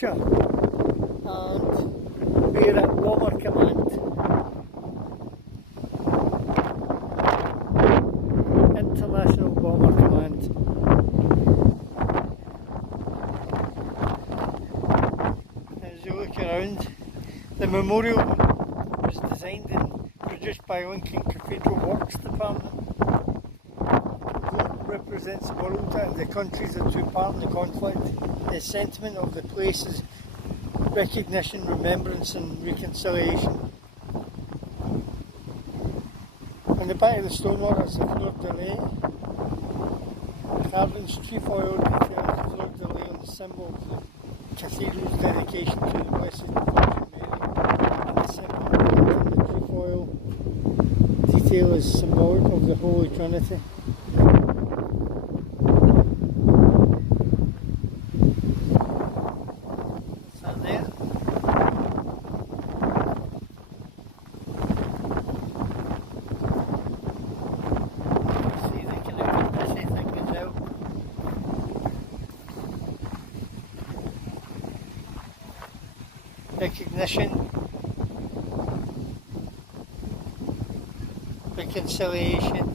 Hampshire, and we're at Bomber Command. International Bomber Command. As you look around, the memorial was designed and produced by Lincoln Cathedral Works Department. It represents the world and the countries that took part in the conflict. The sentiment of the place is recognition, remembrance and reconciliation. On the back of the stonework is the fleur de lis. Carvings trefoil details the fleur de lis on the symbol of the cathedral's dedication to the Blessed Virgin Mary, and the symbol on the trefoil detail is symbolic of the Holy Trinity. Is that there? See the kind of busy thing as well. Recognition, reconciliation,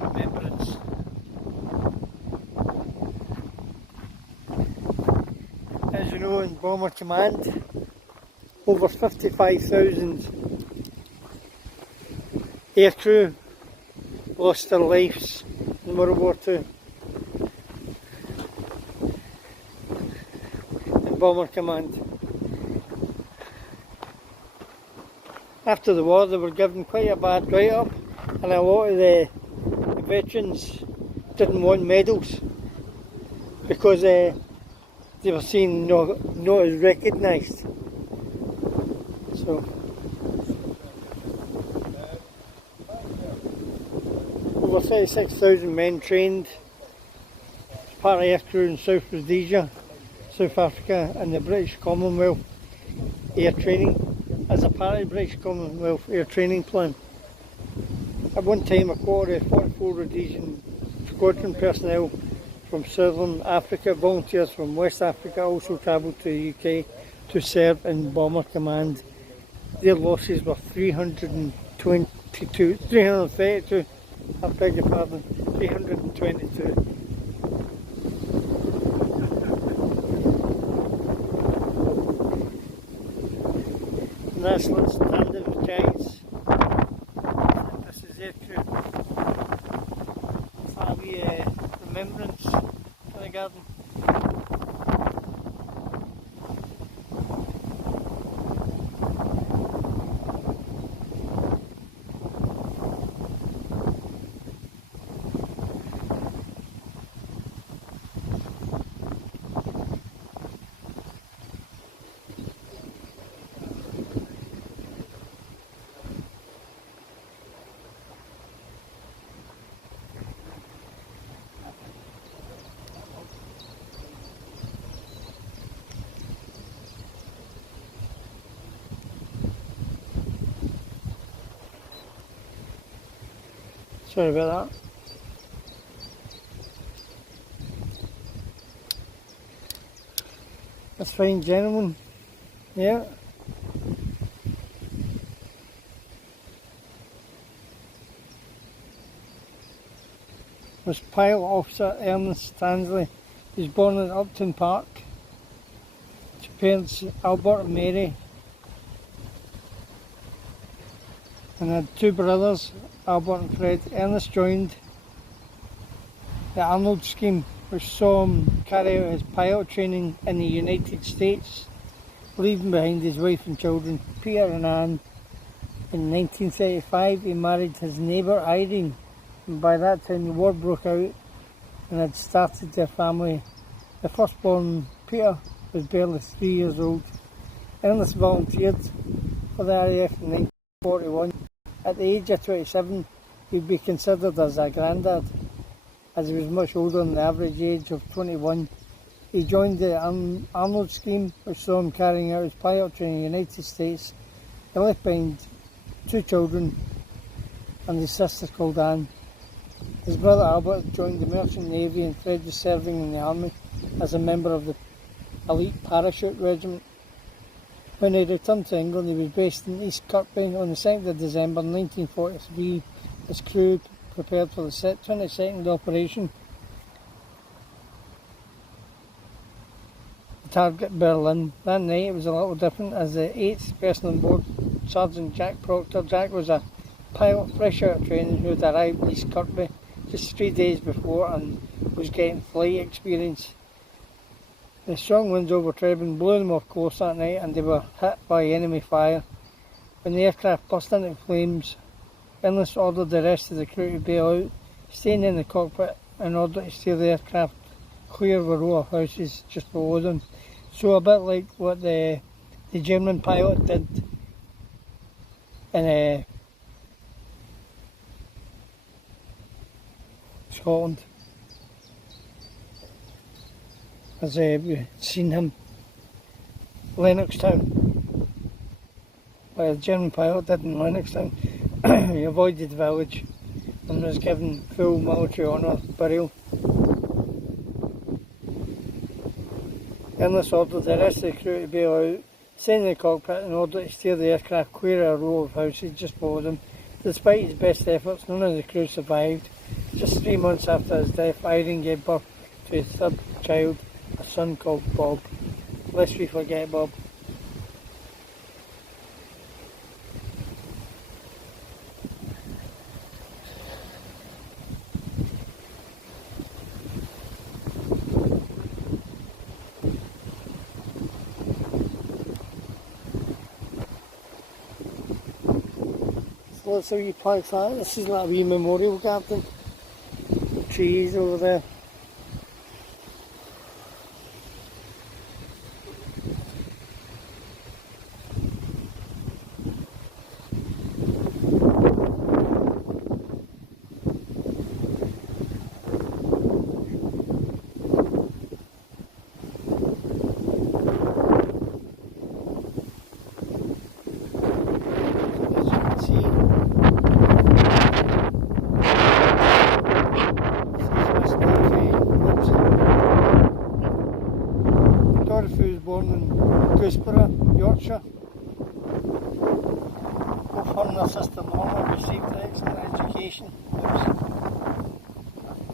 remembrance. As you know, in Bomber Command, over 55,000 aircrew lost their lives in World War II. Bomber Command. After the war they were given quite a bad write-up, and a lot of the veterans didn't want medals because they were seen not as recognised. So over 36,000 men trained as part of aircrew in South Rhodesia, South Africa, and the British Commonwealth Air Training as a part of the British Commonwealth Air Training Plan. At one time, a quarter of 44 Rhodesian squadron personnel from Southern Africa, volunteers from West Africa, also travelled to the UK to serve in Bomber Command. Their losses were 332, I beg your pardon, 322. Nice little standard of giants. This is aircrew. It's a wee remembrance for the garden. Sorry about that. This fine gentleman, yeah. Was Pilot Officer Ernest Tansley. He was born in Upton Park. His parents Albert and Mary, and had two brothers, Albert and Fred. Ernest joined the Arnold scheme, which saw him carry out his pilot training in the United States, leaving behind his wife and children, Peter and Anne. In 1935 he married his neighbour Irene, and by that time the war broke out and had started their family. The firstborn, Peter, was barely 3 years old. Ernest volunteered for the RAF in 1941. At the age of 27, he'd be considered as a granddad, as he was much older than the average age of 21. He joined the Arnold scheme, which saw him carrying out his pilot training in the United States. He left behind two children and his sister called Anne. His brother Albert joined the Merchant Navy, and Fred was serving in the army as a member of the elite parachute regiment. When he returned to England, he was based in East Kirkby on the 2nd of December 1943. His crew prepared for the 22nd operation. The target Berlin. That night it was a little different as the 8th person on board, Sergeant Jack Proctor. Jack was a pilot fresh out of training who had arrived in East Kirkby just 3 days before and was getting flight experience. The strong winds over Trebon blew them off course that night and they were hit by enemy fire. When the aircraft burst into flames, Ennis ordered the rest of the crew to bail out, staying in the cockpit in order to steer the aircraft clear of a row of houses just below them. So a bit like what the German pilot did in Scotland. As we've seen him, Lennoxtown, well, the German pilot did in Lennoxtown. He avoided the village and was given full military honour burial. Ennis ordered the rest of the crew to bail out, stay in the cockpit in order to steer the aircraft clear of a row of houses just below them. Despite his best efforts, none of the crew survived. Just 3 months after his death, Irene gave birth to his third child, a son called Bob. Lest we forget Bob. So let's see where you park that. This is like a wee memorial garden. Trees over there. Dorothy was born in Gooseborough, Yorkshire. Both her and her sister Norma received excellent education.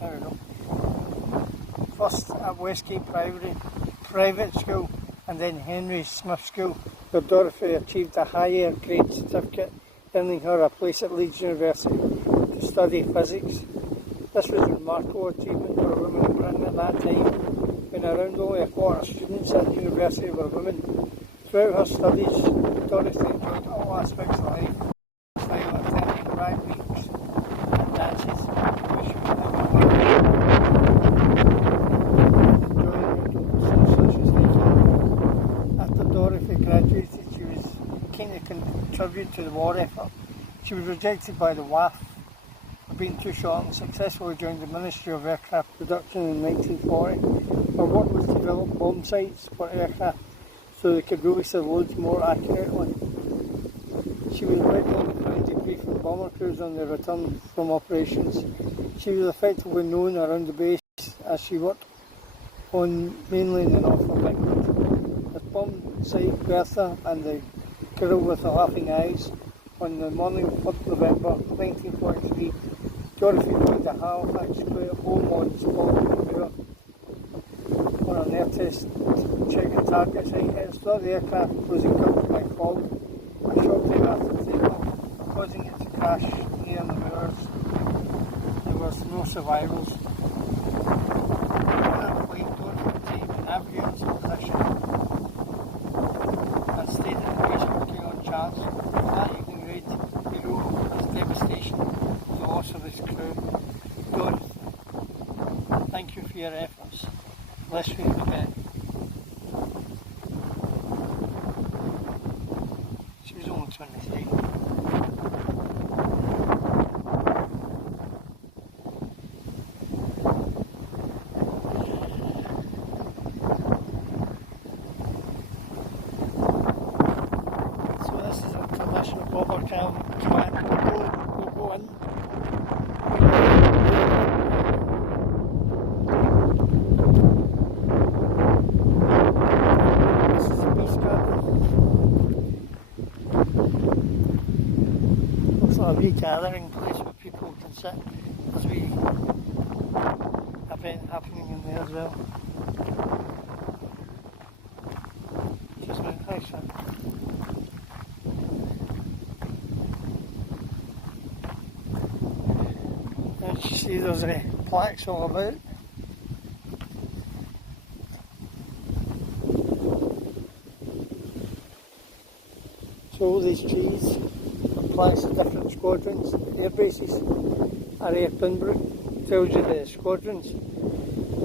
There we go. First at Westgate Private School and then Henry Smith School, where Dorothy achieved a higher grade certificate, earning her a place at Leeds University to study physics. This was a remarkable achievement for a woman in Britain at that time, when around only a quarter of students at university were women. Throughout her studies, Dorothy enjoyed all aspects of life, while attending rag weeks and dances, which she was never one. After Dorothy graduated, she was keen to contribute to the war effort. She was rejected by the WAF for being too short and successfully joined the Ministry of Aircraft Production in 1940. Her work was to develop bomb sights for aircraft so they could release their loads more accurately. She was regularly trying to brief the bomber crews on their return from operations. She was effectively known around the base as she worked on mainly in the north of England. As bomb sight Bertha and the girl with the laughing eyes, on the morning of 3rd November 1943, Dorothy joined the Halifax crew at home on Scotland on an air test checking target site. It was thought the aircraft was encountered by fog a short time after takeoff, causing it to crash near the moors. There was no survivors. On that flight, Dorothy was able to navigate its position and stayed at the base working on charts. That evening read below his devastation of the loss of his crew. Dorothy, thank you for your efforts. Lest we forget. She was only 23. So this is a commercial bomber command. We'll go in. wee gathering place where people can sit. There's a wee event happening in there as well. Just a minute, thanks man. As you see, there's plaques all about. So all these trees are plaques of different squadrons, air bases. RAF Binbrook tells you the squadrons: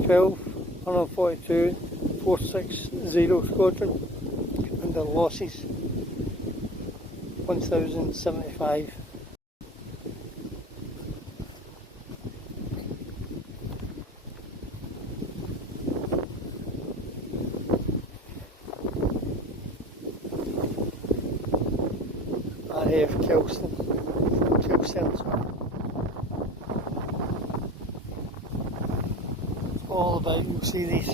12, 142, 460 squadron, and their losses 1075. RAF Kelston, all about, you'll see these.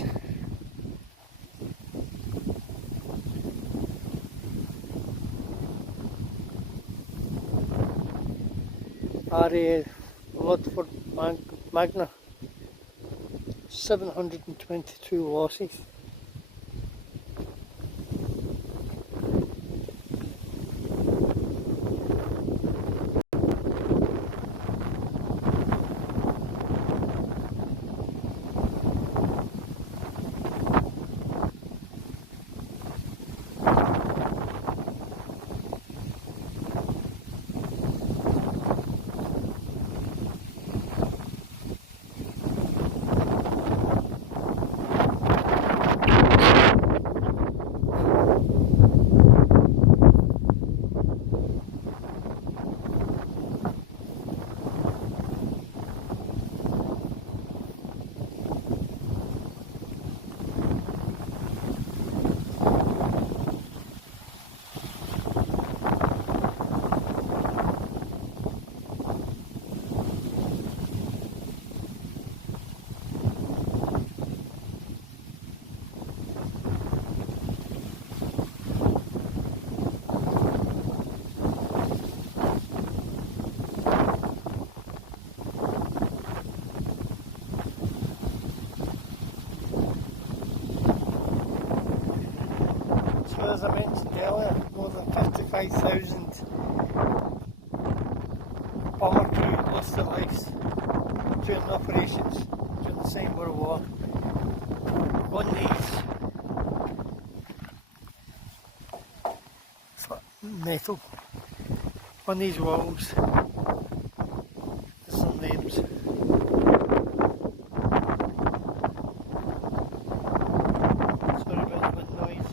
RAF Ludford Magna, 722 losses. As I mentioned earlier, more than 55,000 bomber crew lost their lives during operations during the Second World War. On these metal, on these walls, there's some names. Sorry about the wind noise.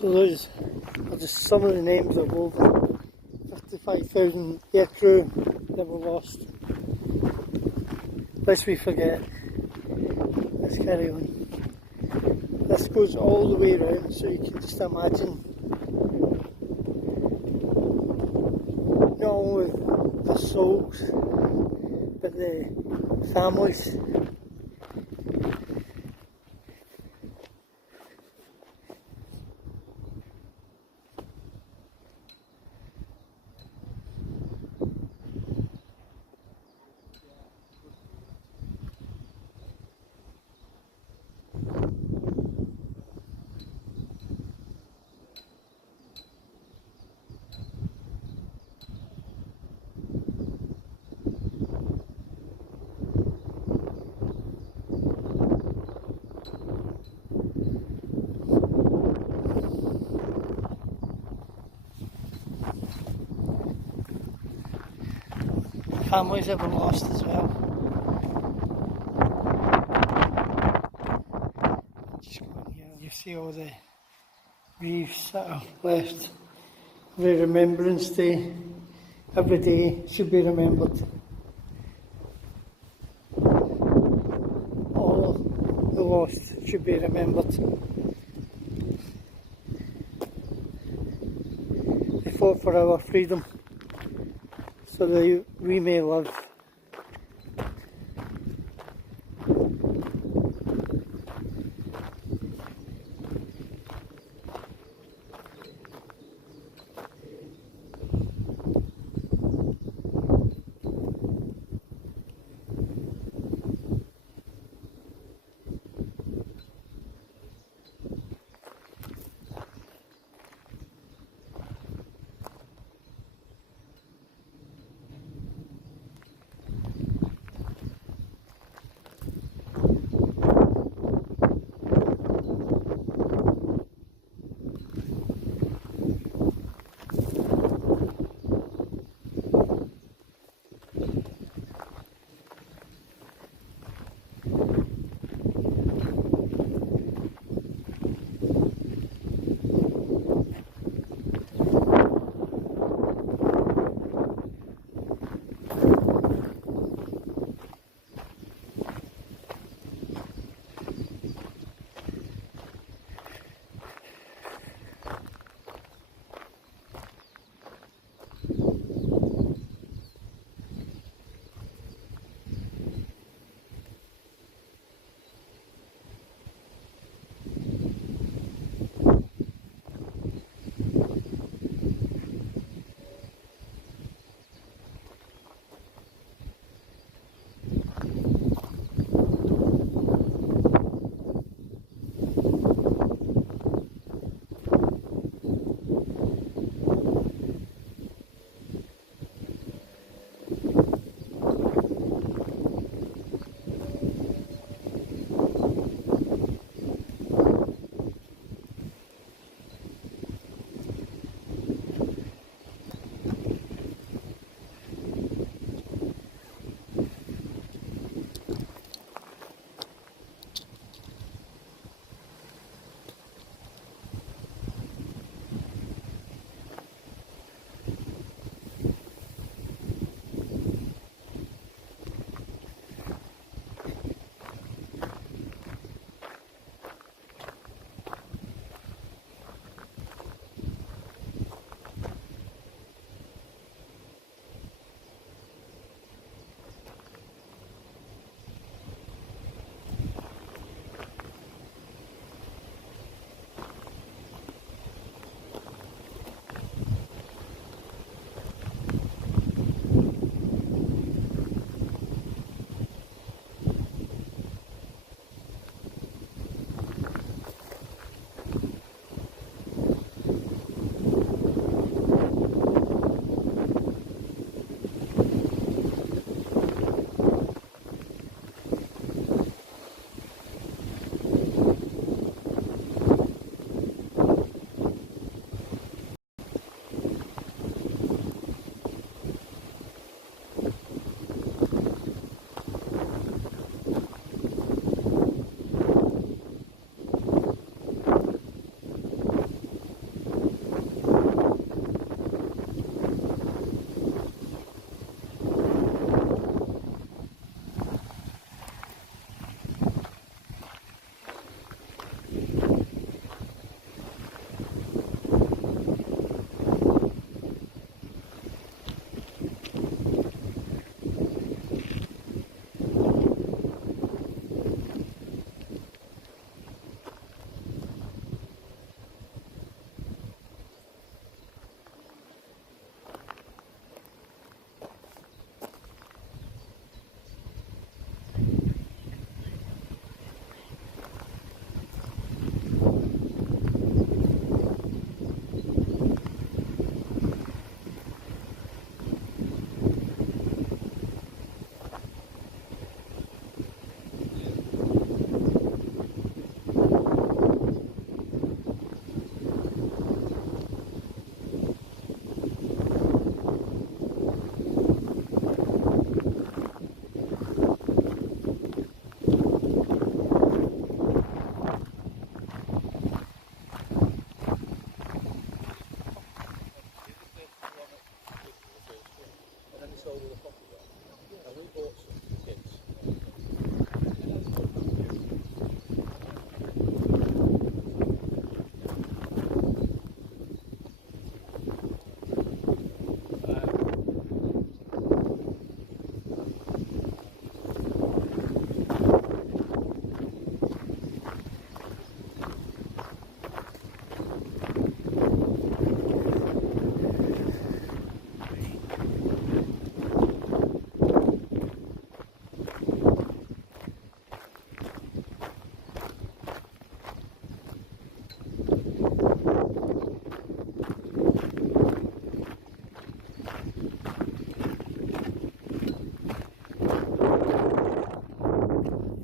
So those are just some of the names of over 55,000 aircrew that were lost. Lest we forget. Let's carry on. This goes all the way around, so you can just imagine not only the souls, but the families. Families that were lost as well. Just go in here, you see all the reefs that are left. Every remembrance day, every day should be remembered. All the lost should be remembered. They fought for our freedom, so that we may live.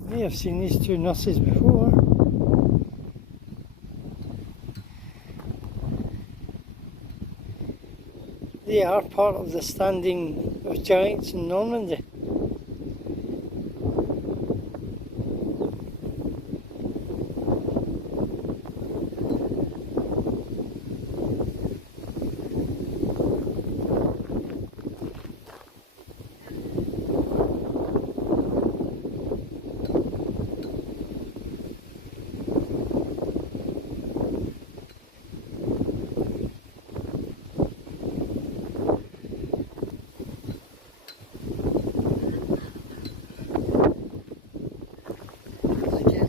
You may have seen these two nurses before. They are part of the standing of giants in Normandy.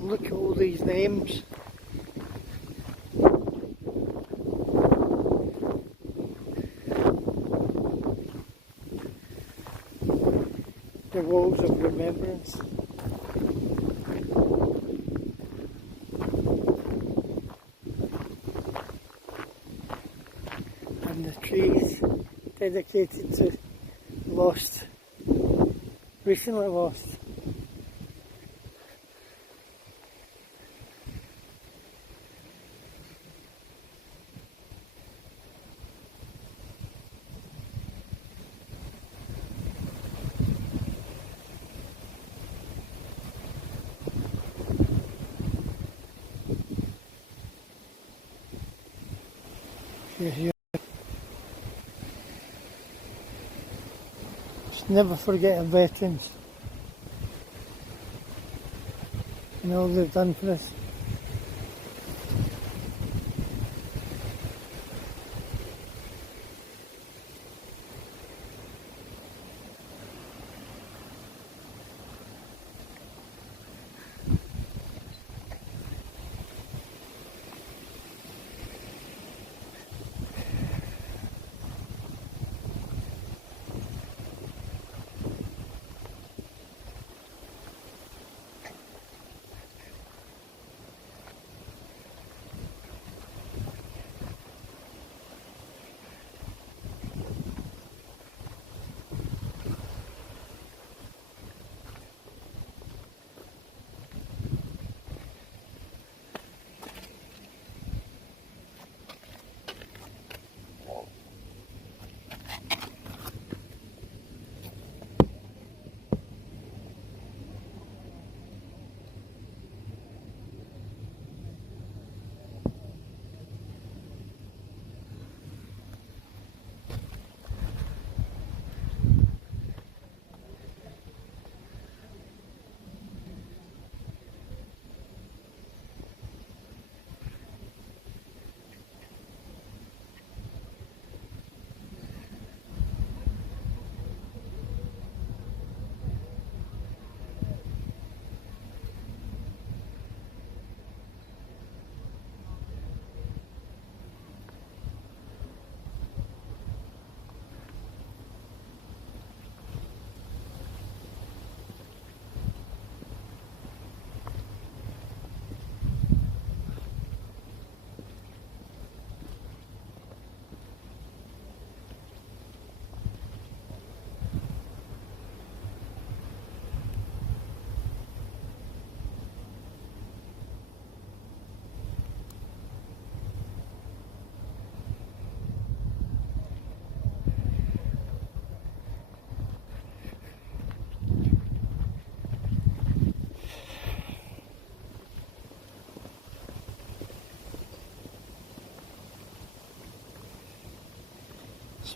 Look at all these names. The walls of remembrance. And the trees dedicated to lost, recently lost. Here. Just never forget our veterans and all they've done for us.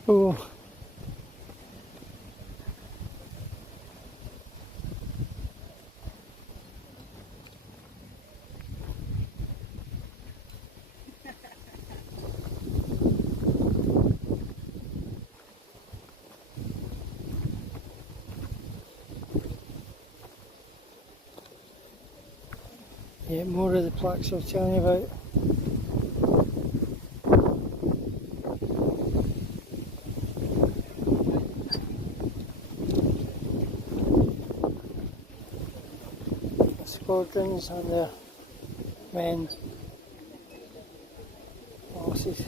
So Yeah, more of the plaques I was telling you about. The squadrons and their men, bosses.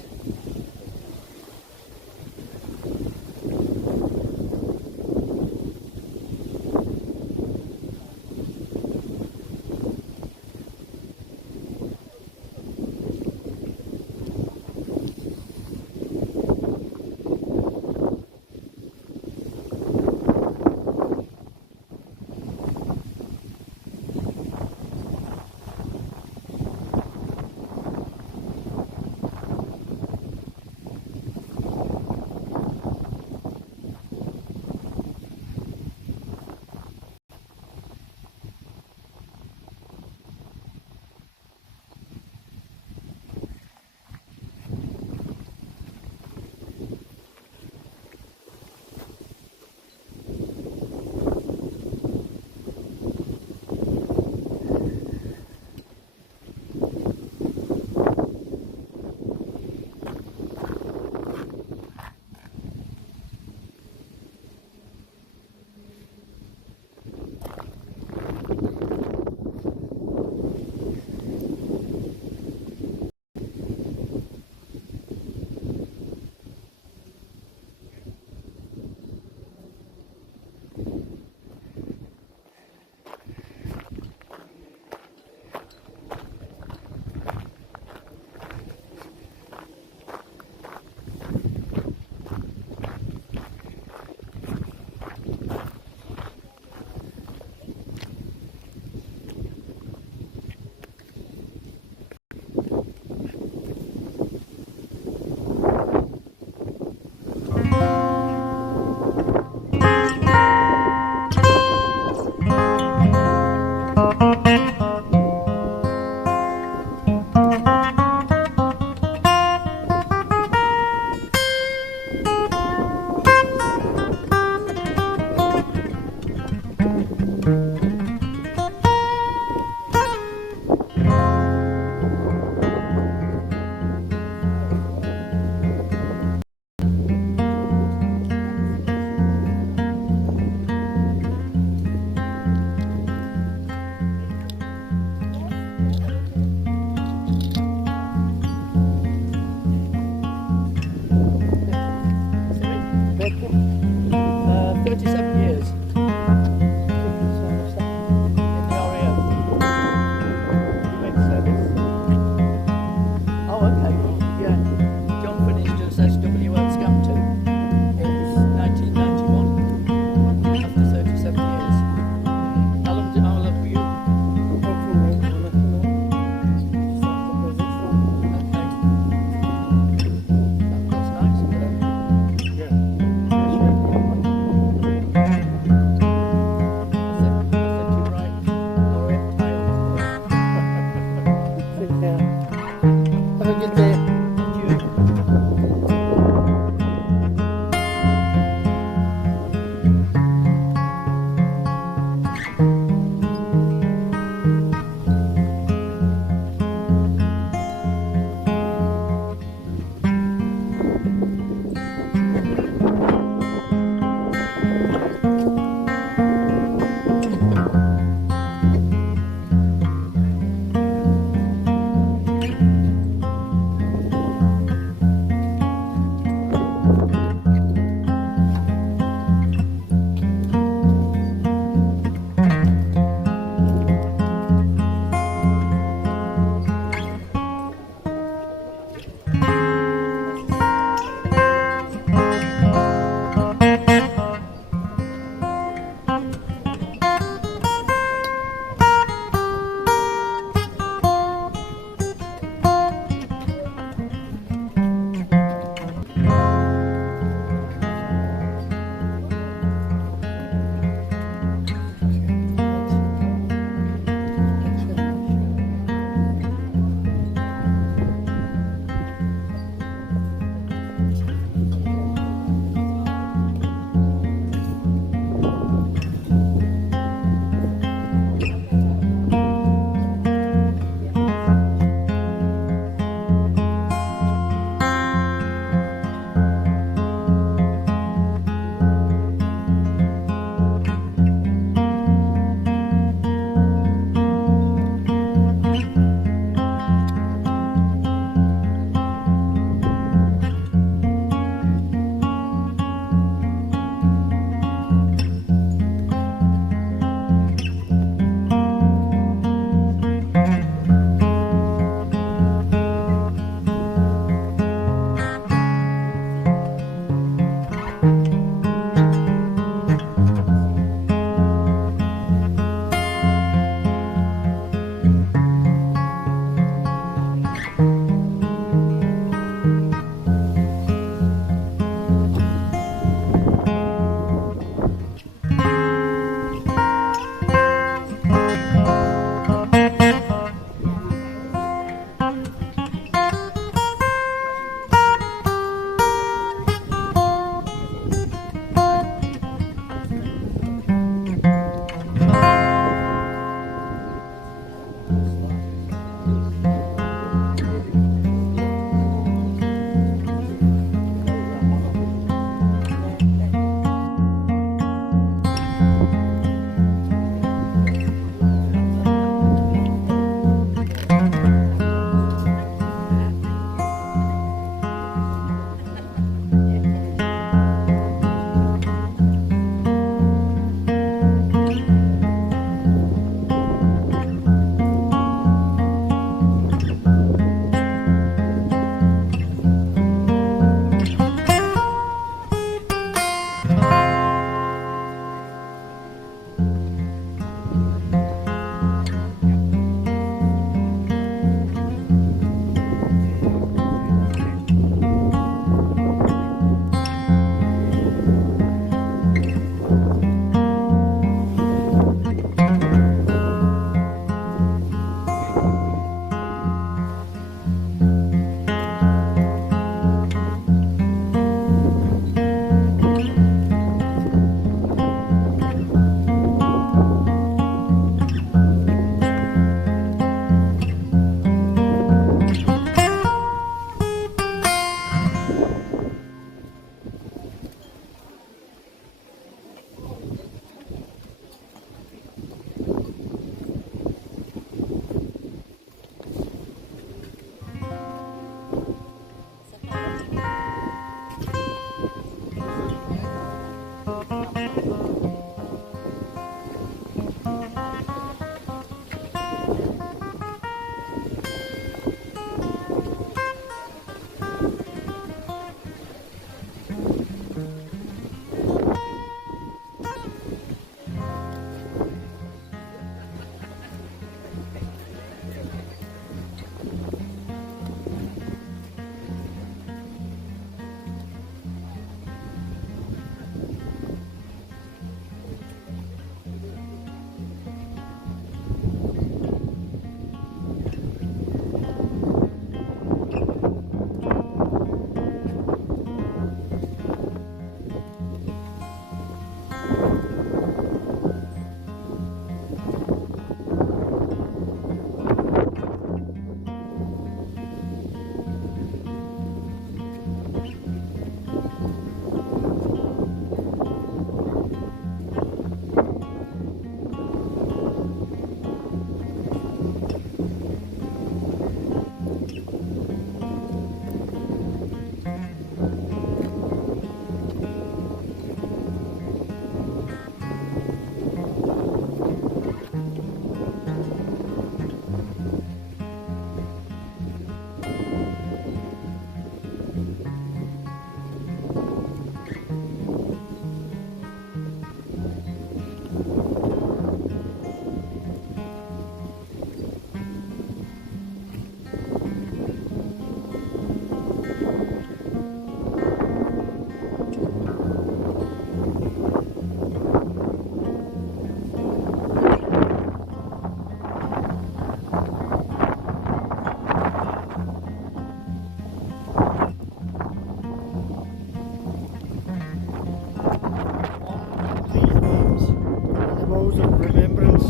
Of remembrance.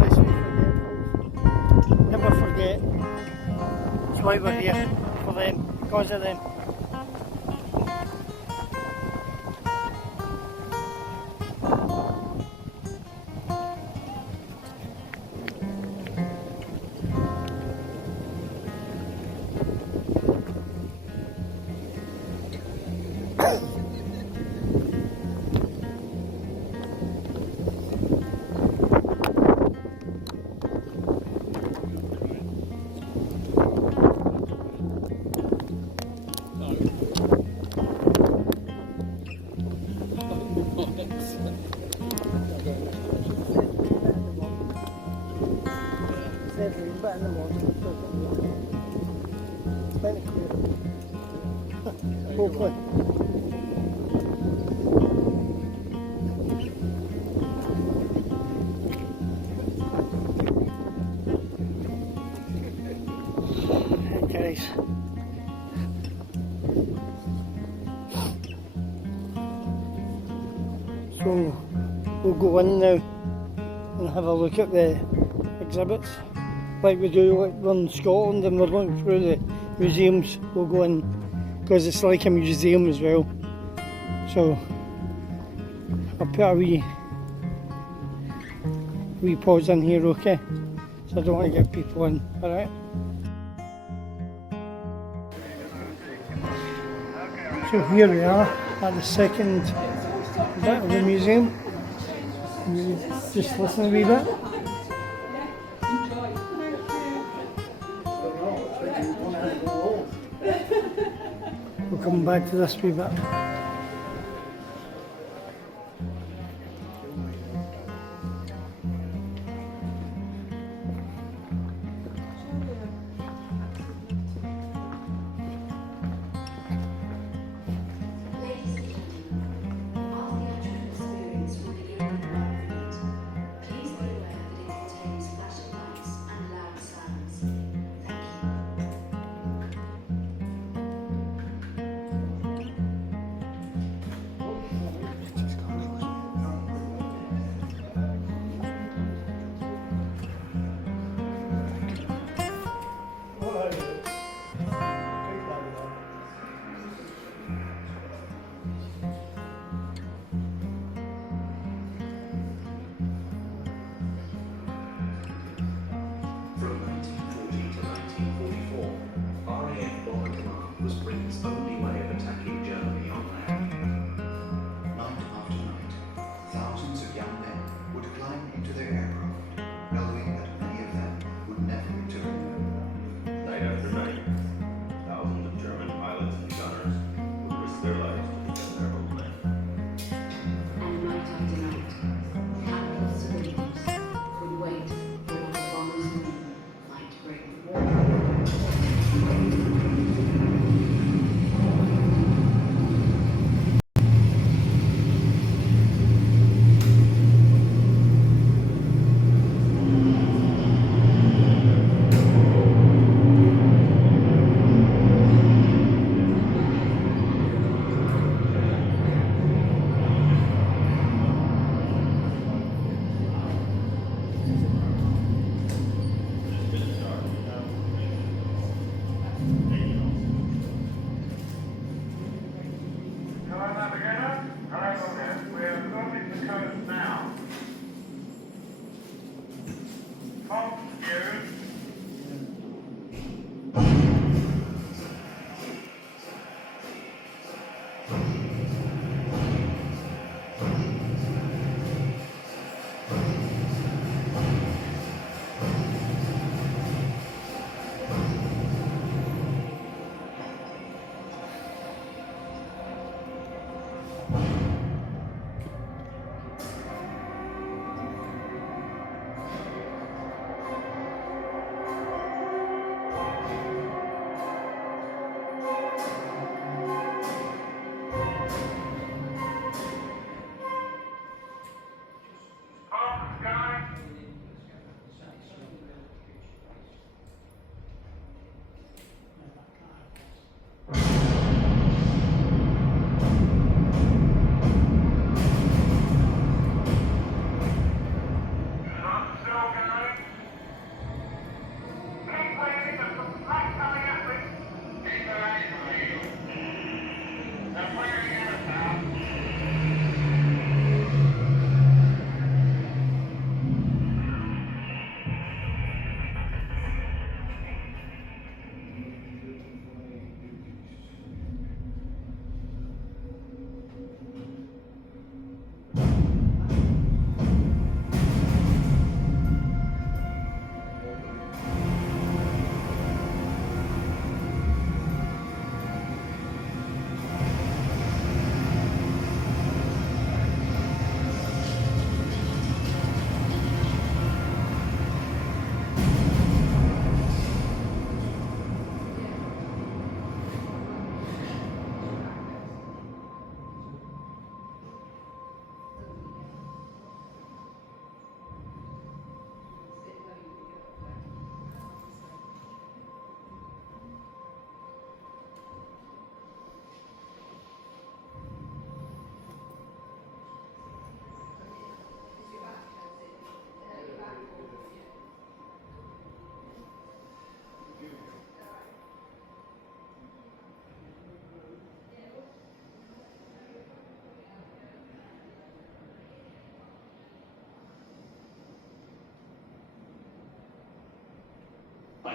Lest we forget. Never forget. That's why we're here, for them, because of them. Hopefully. Okay, guys. So we'll go in now and have a look at the exhibits like we do like we're in Scotland and we're looking through the museums. We'll go in because it's like a museum as well, so I'll put a wee pause in here, okay, so I don't want to get people in. Alright, so here we are at the second bit of the museum. Just listen a wee bit. We'll come back to this wee bit.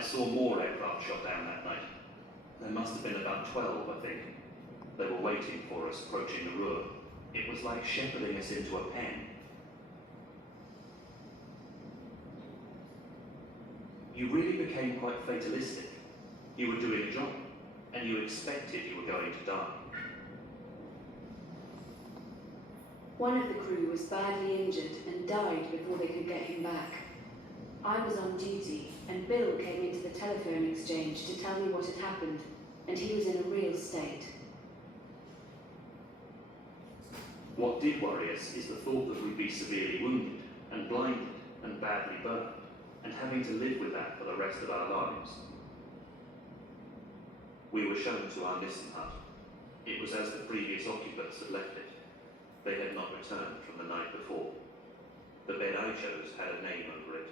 saw more aircraft shot down that night. There must have been about 12, I think. They were waiting for us, approaching the Ruhr. It was like shepherding us into a pen. You really became quite fatalistic. You were doing a job, and you expected you were going to die. One of the crew was badly injured and died before they could get him back. I was on duty, and Bill came into the telephone exchange to tell me what had happened, and he was in a real state. What did worry us is the thought that we'd be severely wounded, and blinded, and badly burned, and having to live with that for the rest of our lives. We were shown to our Nissen hut. It was as the previous occupants had left it. They had not returned from the night before. The bed I chose had a name over it.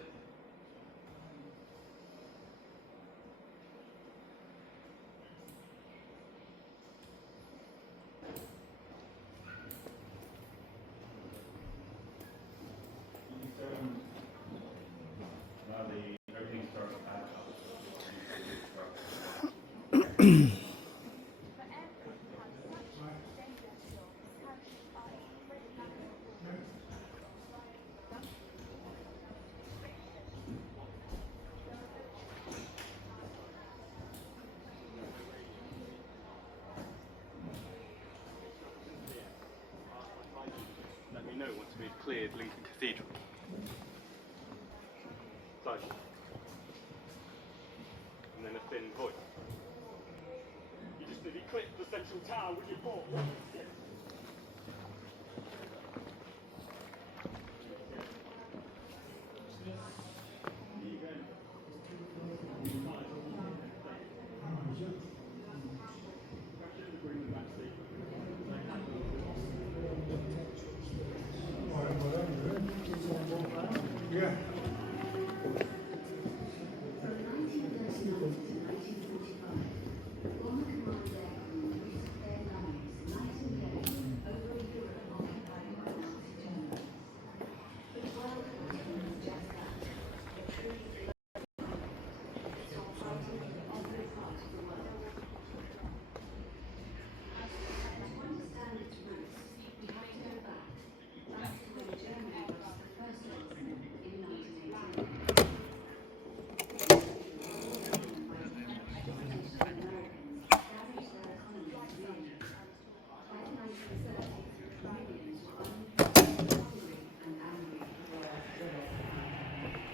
Let me know once we've cleared Lincoln Cathedral. So, and then a thin voice. You just need to clip the central tower with your paw. Yeah.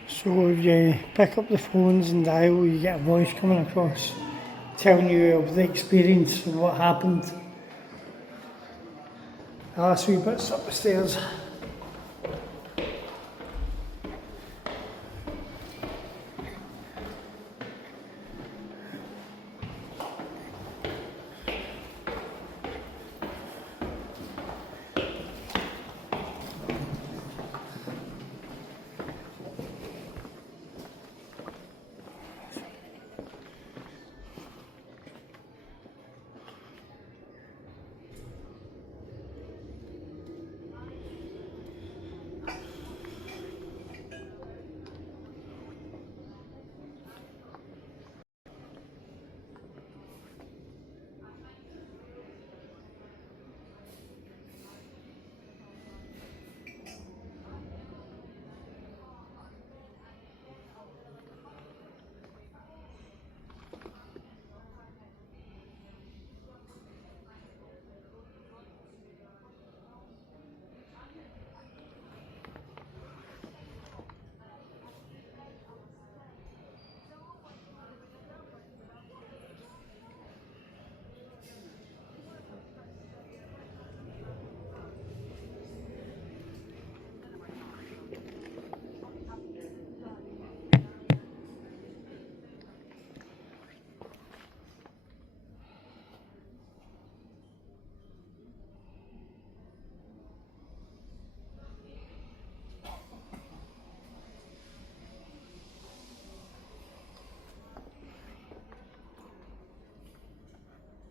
So if you pick up the phones and dial, you get a voice coming across telling you of the experience and what happened. The last wee bit's up the stairs.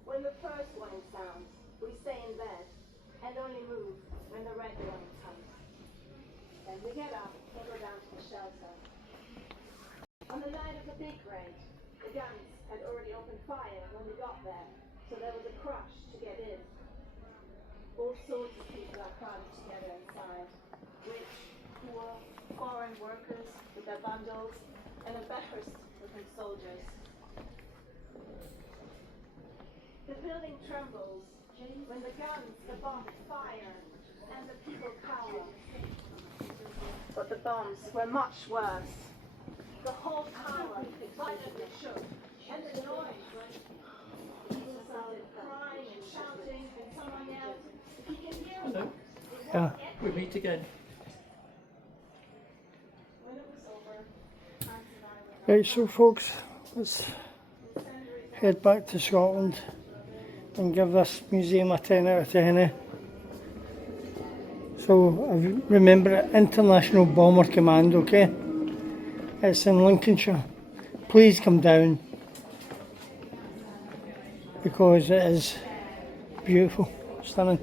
When the first warning sounds, we stay in bed and only move when the red warning comes. Then we get up and go down to the shelter. On the night of the big raid, the guns had already opened fire when we got there, so there was a crush to get in. All sorts of people are crowded together inside. Rich, poor, foreign workers with their bundles, and embarrassed looking soldiers. The building trembles when the guns, the bombs fire, and the people cower. But the bombs were much worse. The whole tower violently shook, and the noise. People started crying and shouting, and someone yelled, "If you can hear me." Yeah. We meet again. When it was over, Hans and I went Right, so folks, let's head back to Scotland and give this museum a 10 out of 10. So remember it, International Bomber Command, okay? It's in Lincolnshire. Please come down because it is beautiful, stunning.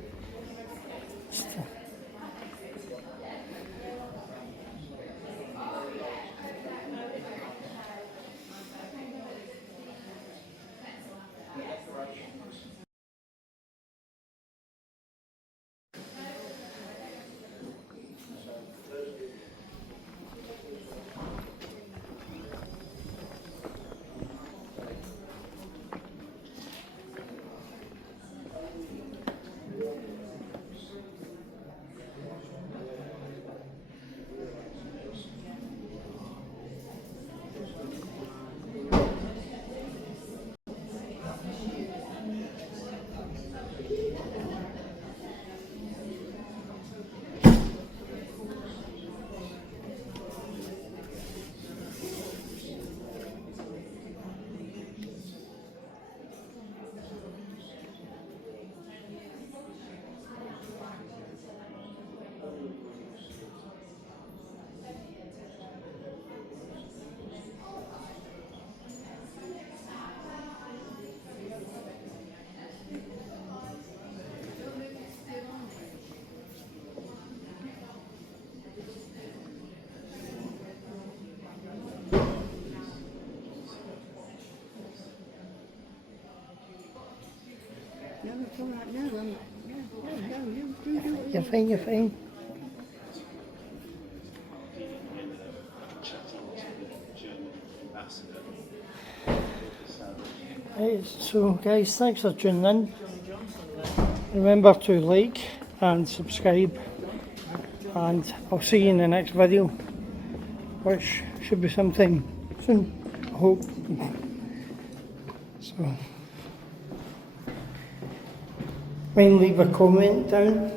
You're fine, you're fine. Right, so guys, thanks for tuning in. Remember to like and subscribe, and I'll see you in the next video, which should be sometime soon, I hope. So, mind leave a comment down.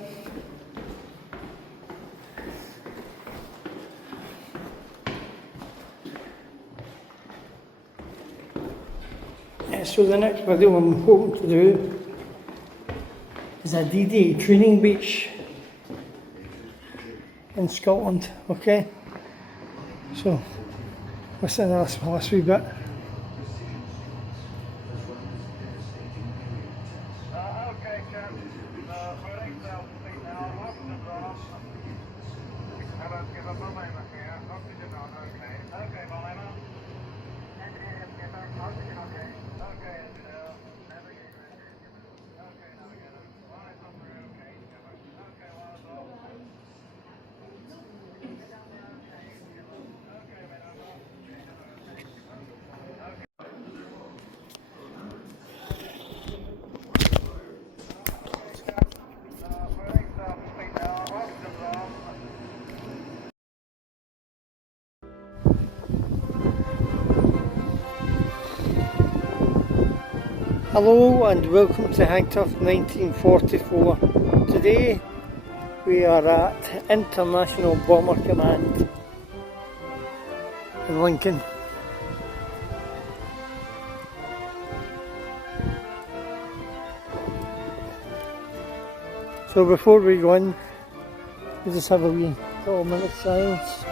So the next video I'm hoping to do is a D-Day training beach in Scotland, okay? So, listen to this last wee bit. Okay, chaps. Ready? Self-seat now. Oxygen on. Give up a moment here. Oxygen on. Okay. Okay, Malema. Oxygen okay. Okay, navigator. Okay, navigator. Lights on through. Okay, okay, lights off. Okay, Hello and welcome to Hangtuff 1944. Today we are at International Bomber Command in Lincoln. So before we go in, we just have a wee little minute of silence.